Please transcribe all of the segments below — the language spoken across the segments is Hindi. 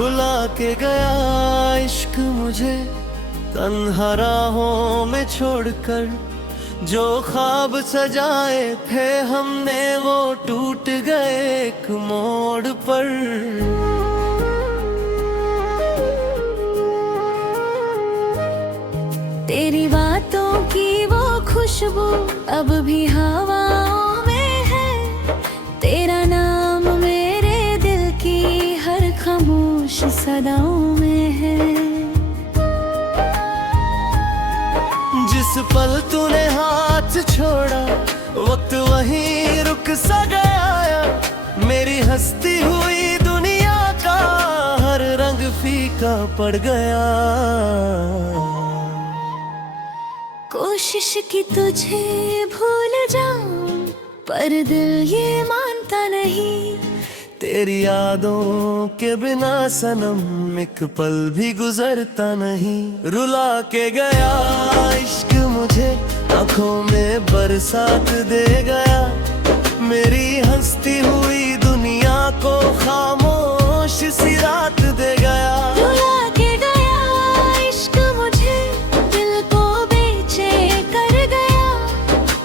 रुला के गया इश्क मुझे तन्हा राहों में छोड़कर। जो ख्वाब सजाए थे हमने वो टूट गए एक मोड़ पर। तेरी बातों की वो खुशबू अब भी हवाओं में है। तेरा नाम मेरे दिल की हर खामोश सदाओं में है। जिस पल तूने हाथ छोड़ा वक्त वहीं रुक सा गया। मेरी हंसती हुई दुनिया का हर रंग फीका पड़ गया। कोशिश की तुझे भूल जाऊं पर दिल ये मानता नहीं। तेरी यादों के बिना सनम एक पल भी गुजरता नहीं। रुला के गया इश्क मुझे आंखों में बरसात दे गया। मेरी हंसती हुई दुनिया को खामोश सी रात दे गया। रुला के गया इश्क मुझे दिल को बेचैन कर गया।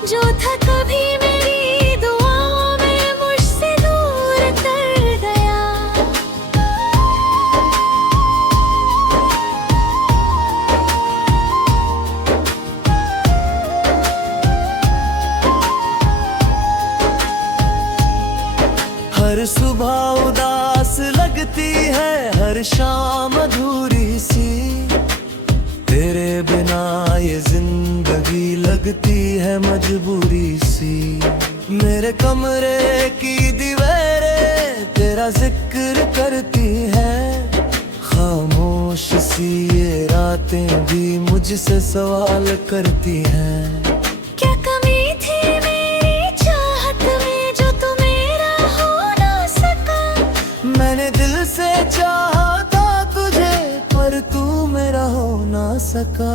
जो था कभी मेरी दुआओं में मुझसे दूर कर गया। हर सुबह उदास लगती है हर शाम अधूरी सी। तेरे बिना ये जिंदगी लगती है मजबूरी सी। मेरे कमरे की दीवारें तेरा जिक्र करती है। खामोश सी ये रातें भी मुझसे सवाल करती हैं। क्या कमी थी मेरी चाहत में जो तू मेरा हो ना सका। मैंने दिल से चाहा था तुझे पर तू मेरा हो ना सका।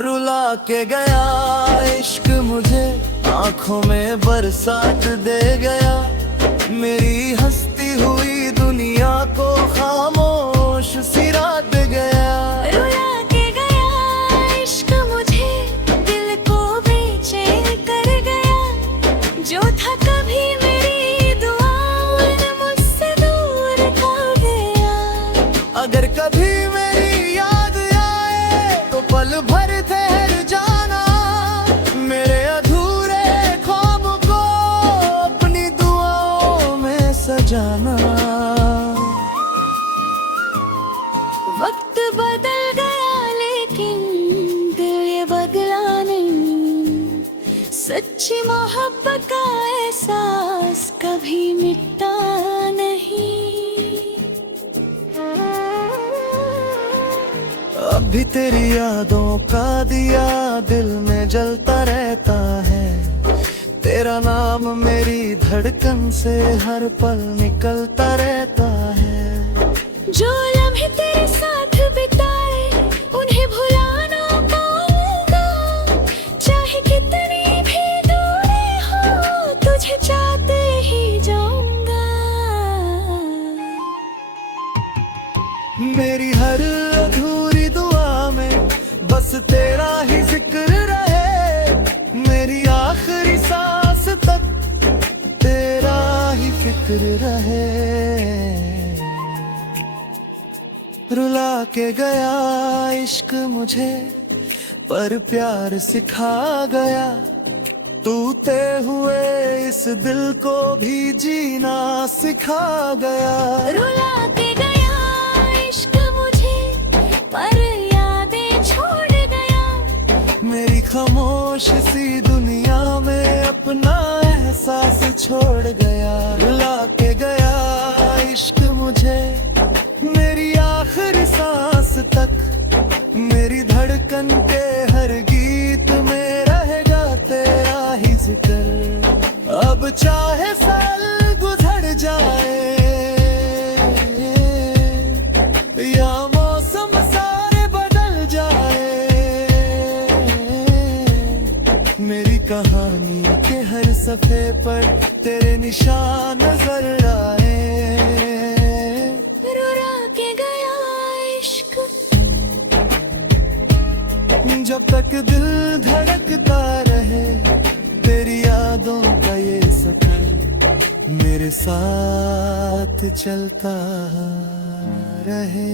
रुला के गया इश्क मुझे आंखों में बरसात दे गया। मेरी हंसती हुई दुनिया को खामोश सी रात दे गया। रुला के गया इश्क मुझे दिल को बेचैन कर गया। जो था कभी मेरी दुआओं में मुझसे दूर कर गया। अगर कभी मेरी याद आए तो पल भर ठहर जाना। मेरे अधूरे ख्वाब को अपनी दुआओं में सजाना। वक्त बदल गया लेकिन दिल ये बदला नहीं। सच्ची मोहब्बत का एहसास कभी मिटता नहीं। अभी तेरी यादों का दिया दिल में जलता रहता है। तेरा नाम मेरी धड़कन से हर पल निकलता रहता है। जो लम्हे तेरे साथ बिताए उन्हें भुला ना पाऊंगा। चाहे कितनी भी दूरी हो तुझे चाहते ही जाऊंगा। मेरी हर अधूरी दुआ में बस तेरा ही जिक्र रहे। मेरी आखिरी सांस तक तेरा ही फिक्र रहे। रुला के गया इश्क मुझे पर प्यार सिखा गया। टूटे हुए इस दिल को भी जीना सिखा गया। रुला के गया इश्क मुझे पर यादें छोड़ गया। मेरी खामोश सी दुनिया में अपना एहसास छोड़ गया। रुला के गया इश्क मुझे मेरी आखिरी सांस तक। मेरी धड़कन के हर गीत में रहेगा तेरा ही जिक्र। अब चाहे साल गुजर जाए या मौसम सारे बदल जाए। मेरी कहानी के हर सफ़े पर तेरे निशान नजर आए। जब तक दिल धड़कता रहे, तेरी यादों का ये सफर मेरे साथ चलता रहे।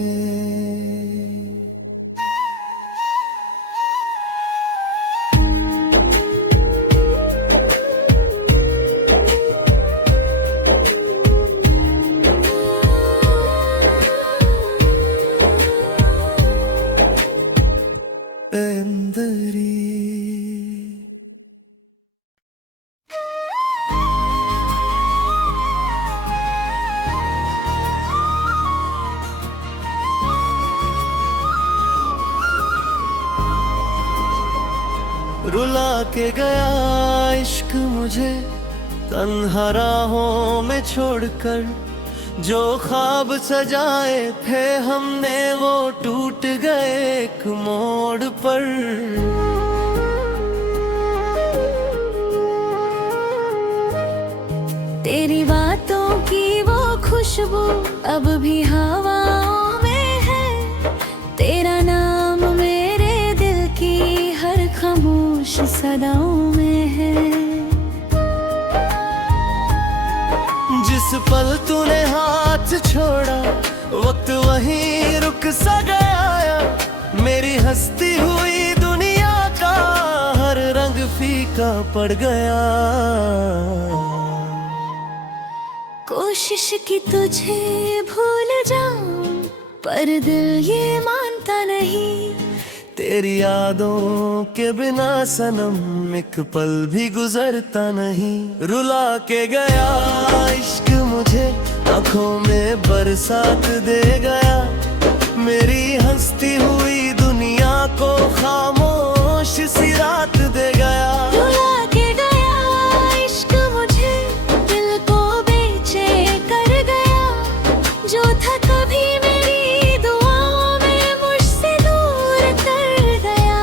रुला के गया इश्क मुझे तन्हा राहों में छोड़कर, जो ख्वाब सजाए थे हमने वो टूट गए एक मोड़ पर। तेरी बातों की वो खुशबू अब भी हवाओं में है, तेरा नाम मेरे दिल की हर खामोश सदाओं में है। जिस पल तूने हाथ छोड़ा वक्त वहीं रुक सा गया, मेरी हंसती हुई दुनिया का हर रंग फीका पड़ गया। कोशिश की तुझे भूल जाऊं पर दिल ये मानता नहीं, तेरी यादों के बिना सनम एक पल भी गुजरता नहीं। रुला के गया इश्क मुझे आंखों में बरसात दे गया, मेरी हंसती हुई दुनिया को खामोश सी रात दे गया। रुला के गया इश्क मुझे दिल को बेचैन कर गया, जो था कभी मेरी दुआओं में मुझसे दूर कर गया।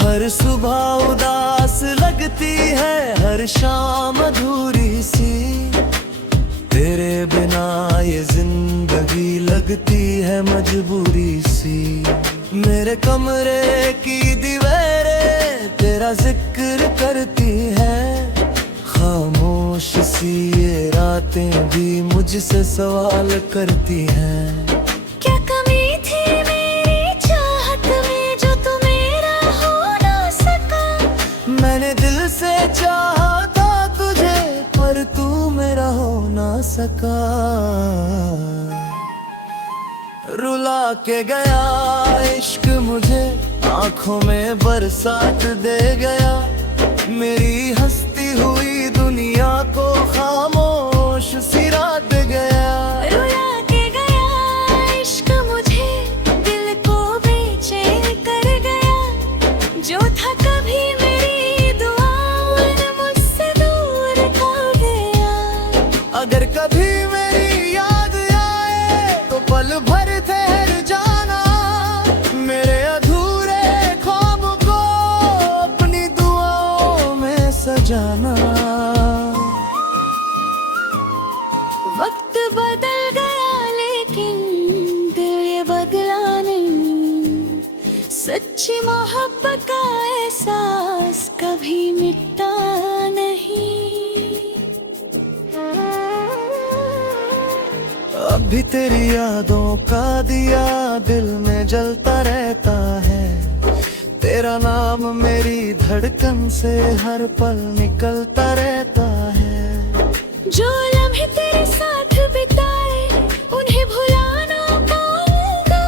हर सुबह उदास लगती है, हर शाम अधूरी सी, तेरे बिना ये जिंदगी लगती है मजबूरी सी। मेरे कमरे की दीवारें तेरा जिक्र करती है, खामोश सी ये रातें भी मुझसे सवाल करती हैं। क्या कमी थी मेरी चाहत में जो तू मेरा हो ना सका, मैंने दिल से चाहा था तुझे पर तू मेरा हो ना सका। रुला के गया इश्क मुझे आंखों में बरसात दे गया, मेरी हंसती हुई दुनिया को खामोश सी रात दे गया। रुला के गया इश्क मुझे दिल को बेचैन कर गया, जो था कभी मेरी दुआओं में मुझसे दूर कर गया। अगर कभी मेरी याद आए तो पल भर ठहर जाना, मेरे अधूरे ख्वाब को अपनी दुआओं में सजाना। वक्त बदल गया लेकिन दिल ये बदला नहीं, सच्ची मोहब्बत का एहसास कभी मिटता नहीं। अब भी तेरी यादों का दिया दिल में जलता रहता है, तेरा नाम मेरी धड़कन से हर पल निकलता रहता है। जो लम्हे तेरे साथ बिताए उन्हें भुला ना पाऊंगा,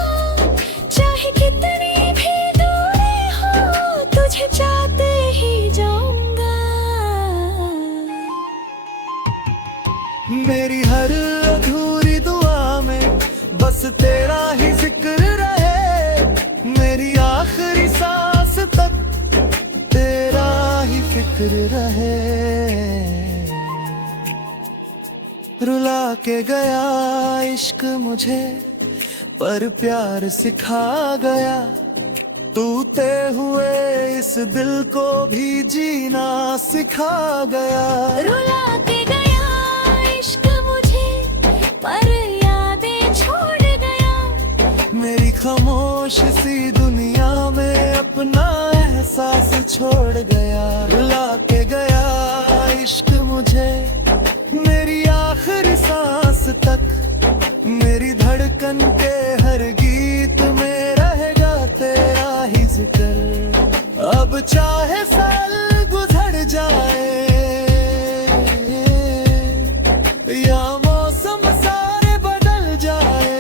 चाहे कितनी भी दूरी हो तुझे चाहते ही जाऊंगा। मेरी हर अधूरी दुआ में बस तेरा ही जिक्र रहे, मेरी आखिरी सांस तक तेरा ही फिक्र रहे। रुला के गया इश्क मुझे पर प्यार सिखा गया, टूटे हुए इस दिल को भी जीना सिखा गया। रुला के गया इश्क मुझे, पर यादें छोड़ गया। मेरी खामोश सी दुनिया में अपना एहसास छोड़ गया। रुला के गया इश्क मुझे, मेरी आखिरी सांस तक, मेरी धड़कन के हर गीत में रहेगा तेरा ही जिक्र। अब चाहे साल गुजर जाए या मौसम सारे बदल जाए,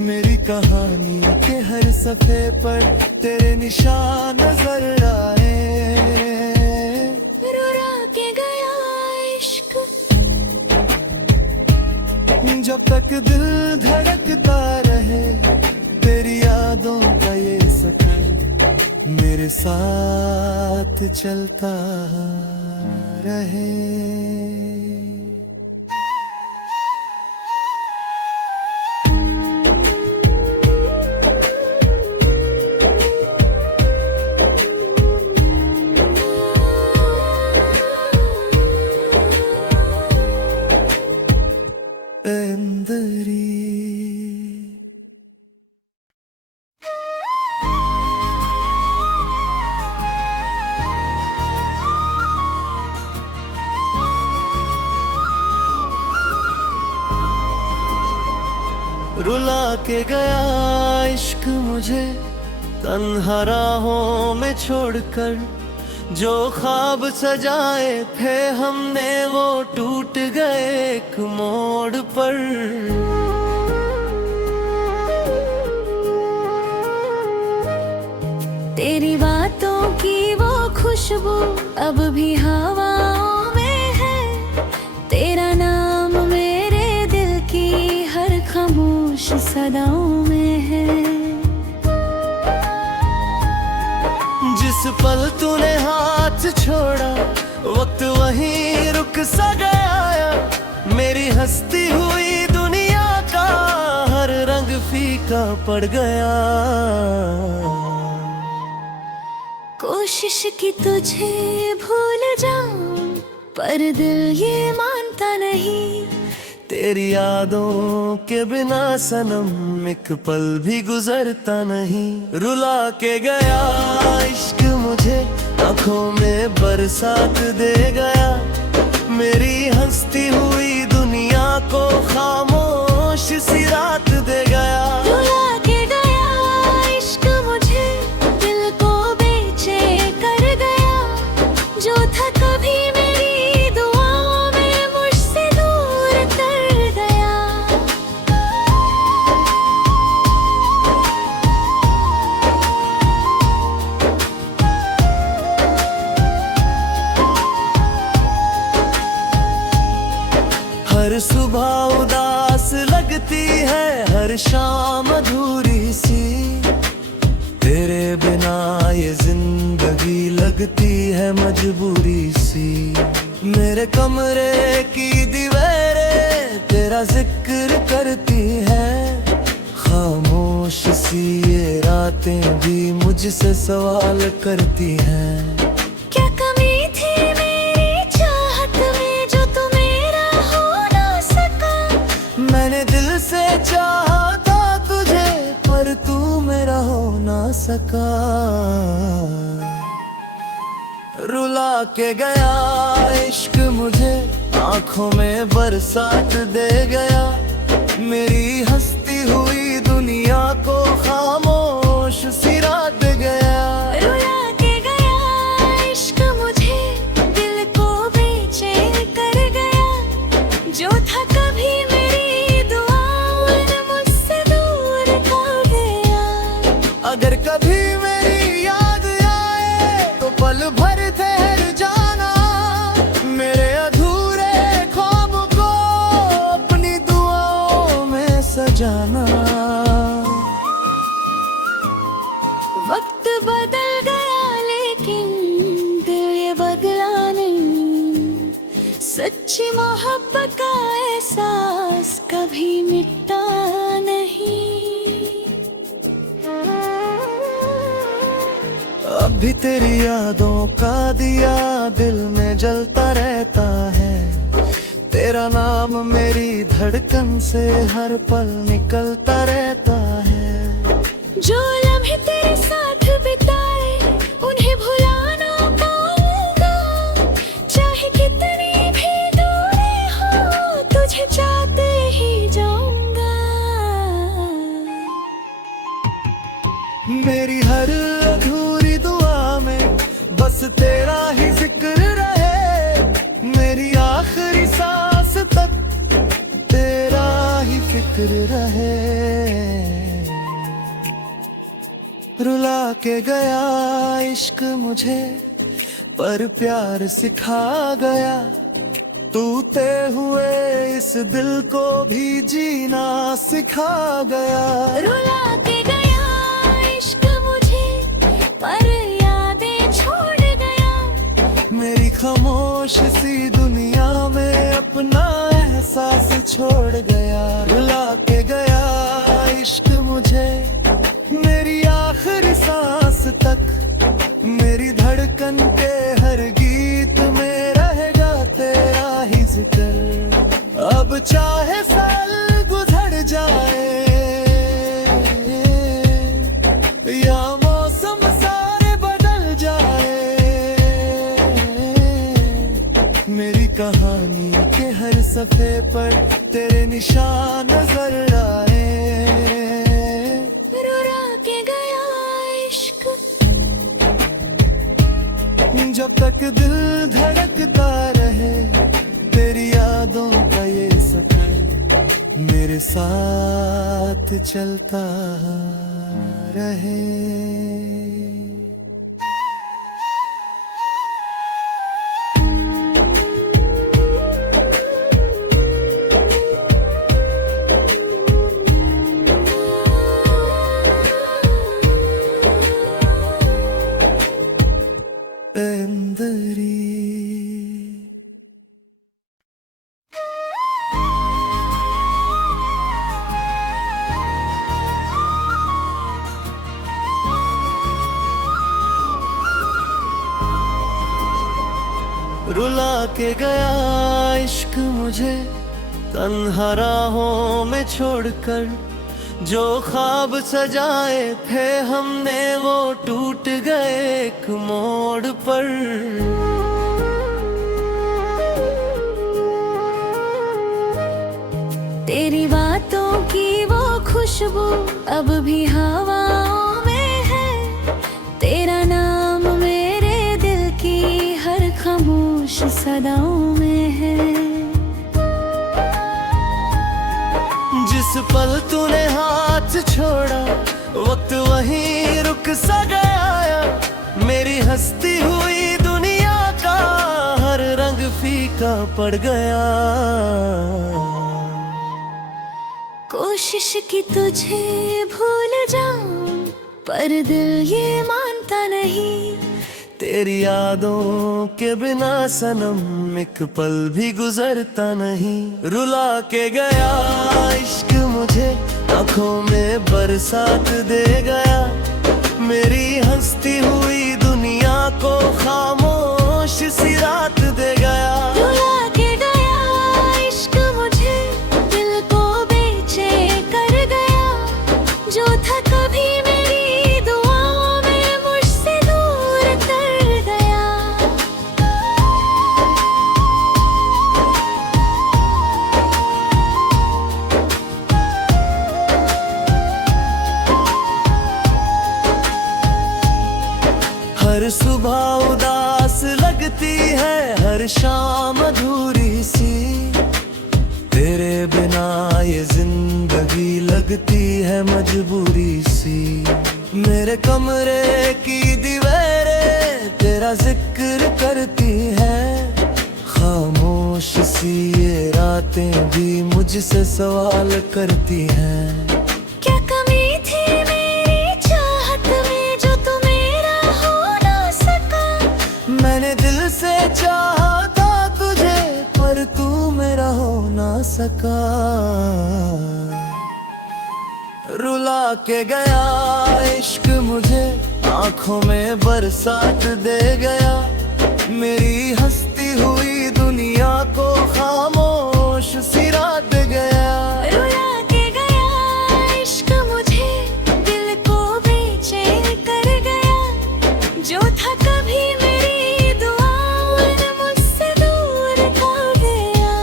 मेरी कहानी के हर सफ़े पर तेरे निशान नजर आए। रुला के गया इश्क, जब तक दिल धड़कता रहे तेरी यादों का ये सफर मेरे साथ चलता रहे। अंदरी रुला के गया इश्क मुझे, तन्हा राहों में छोड़कर। जो ख्वाब सजाए थे हमने वो टूट गए एक मोड़ पर। तेरी बातों की वो खुशबू अब भी हवाओं में है। तेरा नाम मेरे दिल की हर खामोश सदाओं में है। जिस पल तूने हाथ छोड़ा वक्त वहीं रुक सा गया। मेरी हंसती हुई दुनिया का हर रंग फीका पड़ गया। कोशिश की तुझे भूल जाऊं, पर दिल ये मानता नहीं। तेरी यादों के बिना सनम एक पल भी गुजरता नहीं। रुला के गया इश्क मुझे, आंखों में बरसात दे गया। मेरी हंसती हुई दुनिया को खामोश सी रात दे गया। रुला के गया इश्क मुझे, दिल को बेचैन कर गया। जो था कभी मेरी दुआओं में मुझसे दूर कर गया। हर सुबह उदास लगती है, हर शाम अधूरी सी। तेरे बिना ये जिंदगी लगती है मजबूरी सी। मेरे कमरे की दीवारें तेरा जिक्र करती है। खामोश सी ये रातें भी मुझसे सवाल करती हैं। क्या कमी थी मेरी चाहत में जो तू मेरा हो ना सका। मैंने दिल से चाहा था तुझे, पर तू मेरा हो ना सका। रुला के गया इश्क मुझे, आंखों में बरसात दे गया। मेरी हंसती हुई दुनिया को खामोश सी रात दे गया। रुला के गया इश्क मुझे, दिल को बेचैन कर गया। जो था कभी मेरी दुआओं में मुझसे दूर कर गया। अगर कभी मेरी याद आए तो पल भर ठहर जाना। मेरे अधूरे ख्वाब को अपनी दुआओं में सजाना। वक्त बदल गया लेकिन दिल ये बदला नहीं। सच्ची मोहब्बत का एहसास कभी मिटता नहीं। भी तेरी यादों का दिया दिल में जलता रहता है। तेरा नाम मेरी धड़कन से हर पल निकलता रहता है। जो लम्हे तेरे साथ बिताए उन्हें भुला ना पाऊंगा, चाहे कितनी भी दूरी हो तुझे चाहते ही जाऊंगा। मेरी हर अधूरी दुआ में बस तेरा ही जिक्र रहे, मेरी आखिरी सांस तक तेरा ही फिक्र रहे। रुला के गया इश्क मुझे पर प्यार सिखा गया, टूटे हुए इस दिल को भी जीना सिखा गया। रुला के गया इश्क मुझे पर यादें छोड़ गया, मेरी खामोश सी दुनिया में अपना एहसास छोड़ गया। रुला के गया इश्क मुझे मेरी आखिरी सांस तक, मेरी धड़कन के हर गीत में रहेगा तेरा ही जिक्र। अब चाहे साल गुजर जाए या मौसम सारे बदल जाए, मेरी कहानी के हर सफ़े पर तेरे निशान नजर आए। जब तक दिल धड़कता रहे तेरी यादों का ये सफर मेरे साथ चलता रहे। रुला के गया इश्क मुझे तन्हा राहों में छोड़कर, जो ख्वाब सजाए थे हमने वो टूट गए एक मोड़ पर। तेरी बातों की वो खुशबू अब भी हवाओं में है, तेरा नाम मेरे दिल की हर खामोश सदाओं में है। जिस पल तूने हाथ छोड़ा वक्त वहीं रुक सा गया, मेरी हंसती हुई दुनिया का हर रंग फीका पड़ गया। कोशिश की तुझे भूल जाऊं पर दिल ये मानता नहीं, तेरी यादों के बिना सनम एक पल भी गुजरता नहीं। रुला के गया इश्क मुझे आंखों में बरसात दे गया, मेरी हंसती हुई दुनिया को खामोश सी रात दे गया। रुला के गया इश्क मुझे दिल को बेचैन कर गया, जो था कभी मेरी दुआओं में मुझसे दूर कर गया। हर सुबह उदास लगती है हर शाम अधूरी सी, तेरे बिना ये जिंदगी लगती है मजबूरी सी। मेरे कमरे की दीवारें तेरा जिक्र करती है, खामोश सी ये रातें भी मुझसे सवाल करती हैं। क्या कमी थी मेरी चाहत में जो तू मेरा हो ना सका, मैंने दिल से चाहा था तुझे पर तू मेरा हो ना सका। रुला के गया इश्क मुझे आंखों में बरसात दे गया, मेरी हंसती हुई दुनिया को खामोश सी रात गया। रुला के गया इश्क मुझे, दिल को बेचैन कर गया, जो था कभी मेरी दुआ मुझसे दूर हो गया।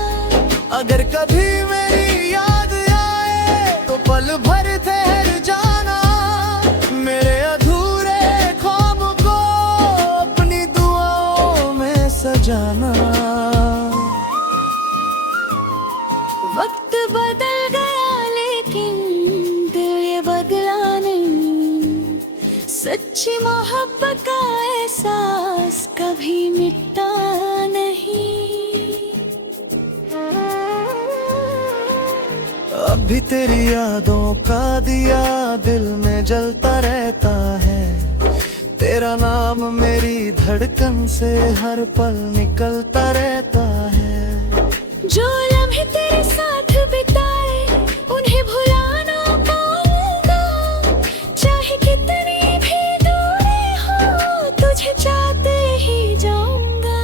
अगर कभी मेरी याद आए तो पल भर ठहर जाना, मेरे अधूरे ख्वाब को अपनी दुआओं में सजाना। वक्त बदल गया लेकिन दिल ये बदला नहीं, सच्ची मोहब्बत का एहसास कभी मिटता नहीं। अभी तेरी यादों का दिया दिल में जलता रहता है, तेरा नाम मेरी धड़कन से हर पल निकलता रहता है। जो लम्हे तेरे साथ बिताए उन्हें भुला ना पाऊंगा, चाहे कितनी भी दूरी हो तुझे चाहते ही जाऊंगा।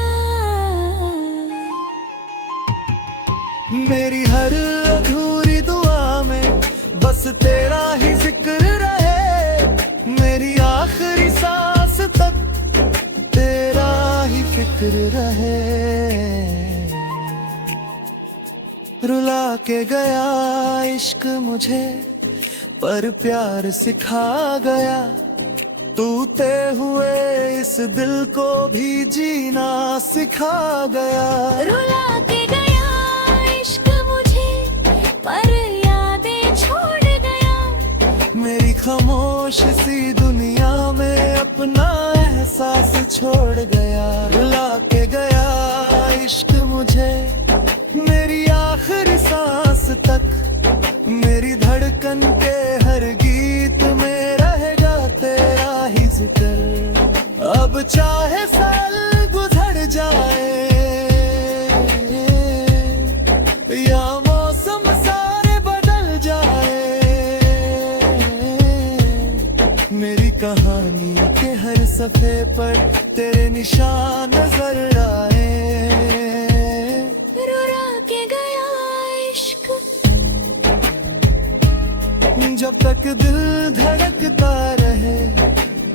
मेरी हर अधूरी दुआ में बस तेरा ही जिक्र रहे, मेरी आखिरी सांस तक तेरा ही फिक्र रहे। रुला के गया इश्क मुझे पर प्यार सिखा गया, टूटे हुए इस दिल को भी जीना सिखा गया। रुला के गया इश्क मुझे पर यादें छोड़ गया, मेरी खामोश सी दुनिया में अपना एहसास छोड़ गया। रुला के गया इश्क मुझे मेरी आखिरी सांस तक, मेरी धड़कन के हर गीत में रहेगा तेरा ही जिक्र। अब चाहे साल गुजर जाए या मौसम सारे बदल जाए, मेरी कहानी के हर सफ़े पर तेरे निशान नजर आए। जब तक दिल धड़कता रहे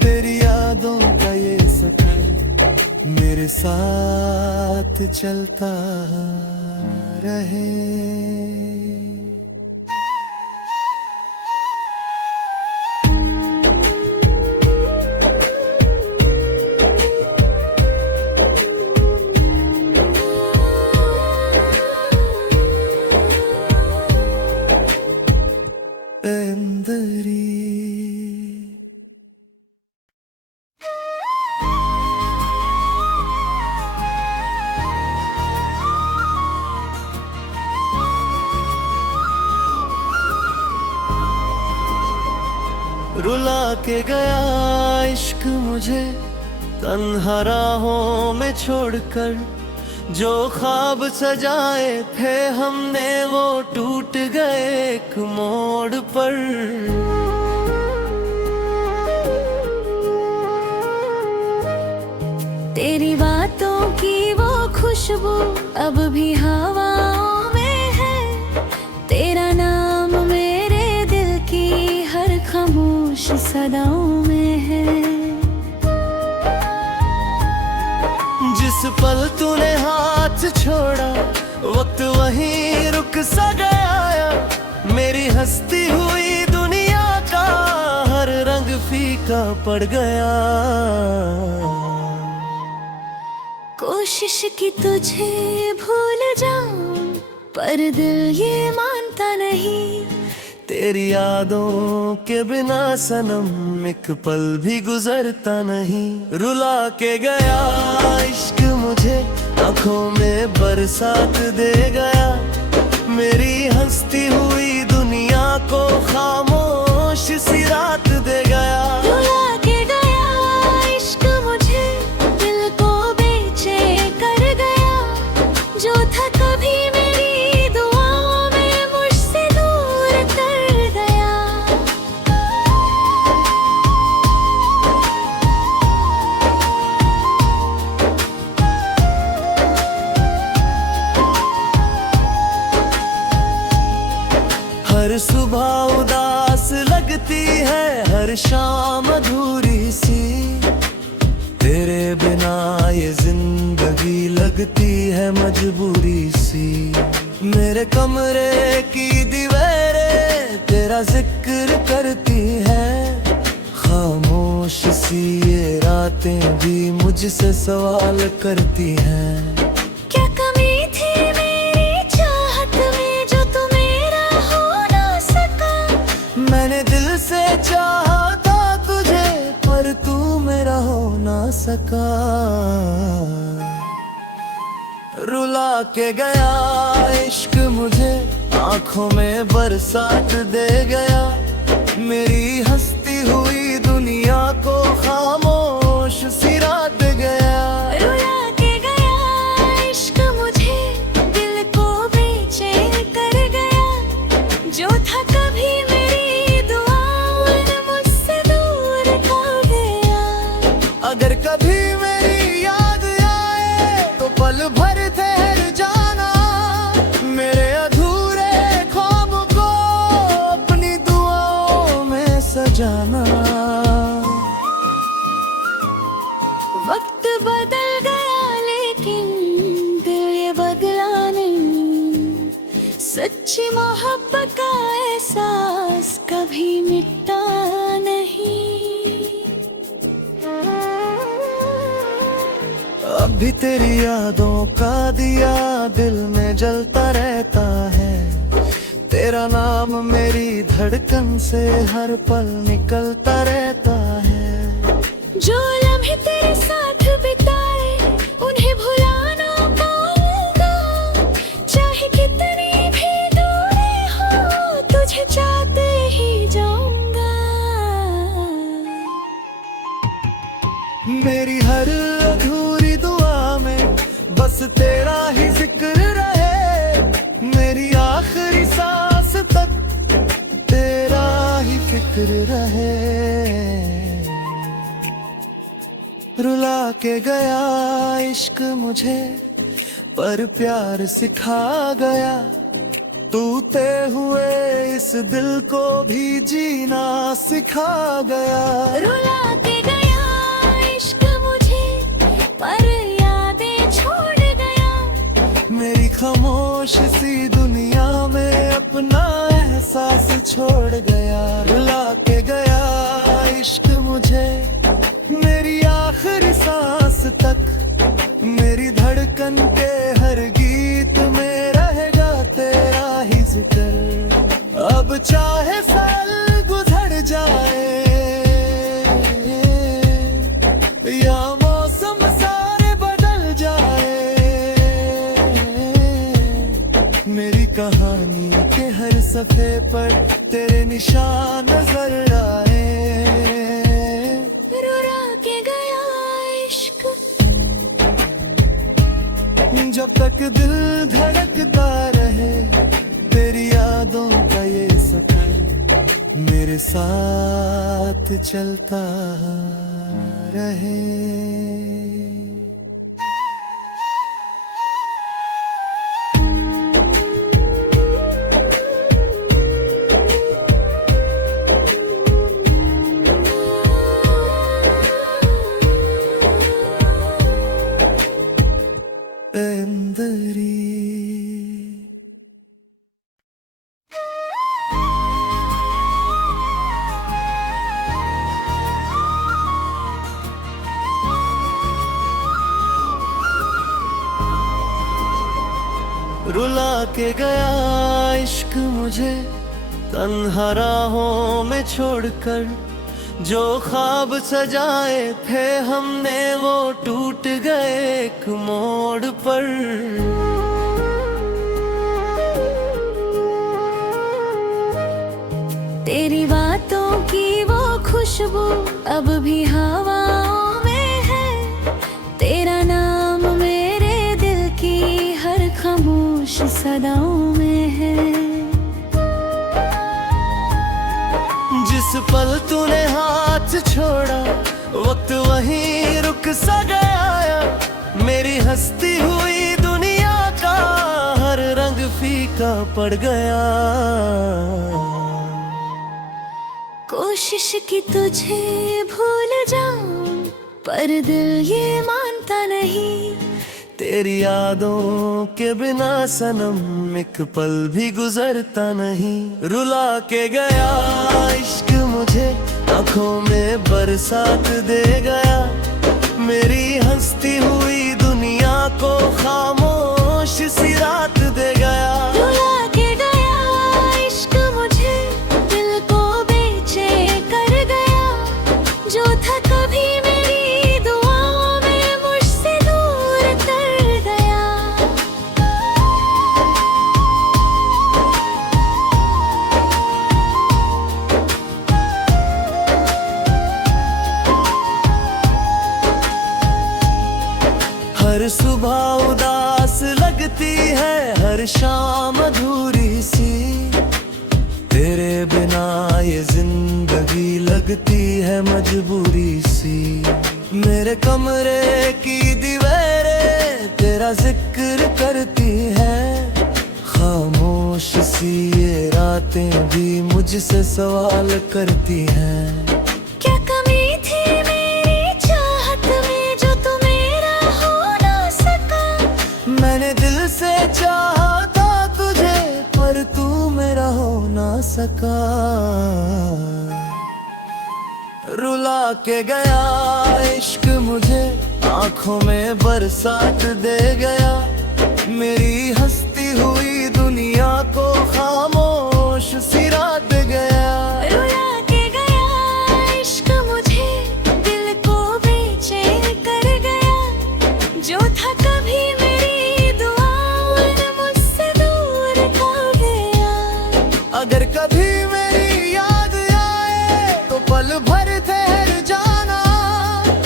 तेरी यादों का ये सफर मेरे साथ चलता रहे। रुला के गया इश्क मुझे तन्हा राहों में छोड़कर, जो ख्वाब सजाए थे हमने वो टूट गए एक मोड़ पर। तेरी बातों की वो खुशबू अब भी हवाओं में है, तेरा नाम मेरे दिल की हर खामोश सदाओं में है। जिस पल तूने हाथ छोड़ा वक्त वहीं रुक सा गया, मेरी हंसती हुई दुनिया का हर रंग फीका पड़ गया। कोशिश की तुझे भूल जाऊं पर दिल ये मानता नहीं, तेरी यादों के बिना सनम एक पल भी गुजरता नहीं। रुला के गया इश्क मुझे आंखों में बरसात दे गया, मेरी हंसती हुई दुनिया को खामोश सी रात दे गया। रुला के गया इश्क मुझे, दिल को बेचैन कर गया, जो था कभी मेरी दुआओं में मुझसे दूर कर गया। लगती है हर शाम अधूरी सी, तेरे बिना ये जिंदगी लगती है मजबूरी सी। मेरे कमरे की दीवारें तेरा जिक्र करती है, खामोश सी ये रातें भी मुझसे सवाल करती हैं। क्या कमी थी मेरी चाहत में जो तू मेरा हो ना सका? मैंने दिल से चाहा था तुझे पर तू मेरा हो ना सका। रुला के गया इश्क मुझे, आंखों में बरसात दे गया, मेरी हंसती हुई दुनिया को खामोश सी रात गया। रुला के गया इश्क मुझे, दिल को बेचैन कर गया, जो था कभी मेरी दुआ मुझसे दूर हो गया। अगर कभी मेरी याद आए तो पल भर ठहर जाना, मेरे अधूरे ख्वाब को अपनी दुआओं में सजाना। वक्त बदल गया लेकिन दिल ये बदला नहीं, सच्ची मोहब्बत का एहसास कभी मिटता नहीं। अभी तेरी यादों का दिया दिल में जलता रहता है, तेरा नाम मेरी धड़कन से हर पल निकलता रहता है। जो लम्हे तेरे साथ बिताए उन्हें भुलाना पाऊंगा, चाहे कितनी भी दूरी हो तुझे चाहते ही जाऊंगा। मेरी हर अधूरी दुआ में बस तेरा ही जिक्र रहे, मेरी आखिरी सांस तक तेरा ही फिक्र रहे। रुला के गया इश्क मुझे पर प्यार सिखा गया, टूटे हुए इस दिल को भी जीना सिखा गया। रुला के गया इश्क मुझे पर यादें छोड़ गया, मेरी खामोश सी दुनिया में अपना एहसास छोड़ गया। रुला के गया इश्क मुझे मेरी आखिरी सांस तक, मेरी धड़कन के हर गीत में रहेगा तेरा ही जिक्र। अब चाहे साल गुजर जाए या मौसम सारे बदल जाए, मेरी कहानी के हर सफ़े पर तेरे निशान नजर आए। जब तक दिल धड़कता रहे तेरी यादों का ये सफर मेरे साथ चलता रहे। रुला के गया इश्क मुझे तन्हा राहों में छोड़कर, जो ख्वाब सजाए थे हमने वो टूट गए एक मोड़ पर। तेरी बातों की वो खुशबू अब भी हवाओं में है, तेरा नाम मेरे दिल की हर खामोश सदाओं में है। जिस पल तूने हाथ छोड़ा वक्त वहीं रुक सा गया, मेरी हंसती हुई दुनिया का हर रंग फीका पड़ गया। कोशिश की तुझे भूल जाऊं, पर दिल ये मानता नहीं। तेरी यादों के बिना सनम एक पल भी गुजरता नहीं। रुला के गया इश्क मुझे, आंखों में बरसात दे गया। मेरी हंसती हुई दुनिया को खामोश सी रात दे गया। रुला के गया इश्क मुझे, दिल को बेचैन कर गया। जो था कभी मेरी दुआओं में, मुझसे दूर कर गया। हर सुबह उदास लगती है, हर शाम अधूरी सी। तेरे बिना ये जिंदगी लगती है मजबूरी सी। मेरे कमरे की दीवारें तेरा जिक्र करती है। खामोश सी ये रातें भी मुझसे सवाल करती हैं। क्या कमी थी मेरी चाहत में, जो तू मेरा हो ना सका। मैंने दिल से चाहा था तुझे, पर तू मेरा हो ना सका। रुला के गया इश्क मुझे, आंखों में बरसात दे गया। मेरी हंसती हुई दुनिया को खामोश सी रात दे गया। रुला के गया इश्क मुझे, दिल को बेचैन कर गया। जो था कभी मेरी दुआओं में, मुझसे दूर कर गया। अगर कभी मेरी याद आए तो पल भर ठहर जाना।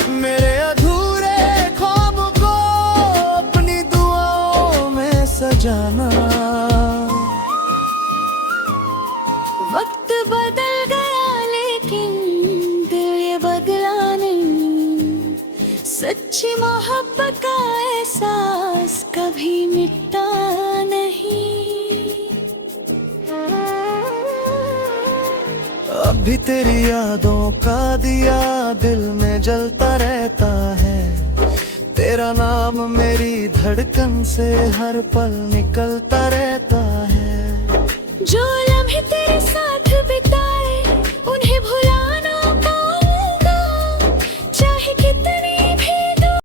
मेरे अधूरे ख्वाब को अपनी दुआओं में सजाना। वक्त बदल गया लेकिन दिल ये बदला नहीं। सच्ची मोहब्बत का एहसास कभी मिटता नहीं। अभी तेरी यादों का दिया दिल में जलता रहता है। तेरा नाम मेरी धड़कन से हर पल निकलता रहता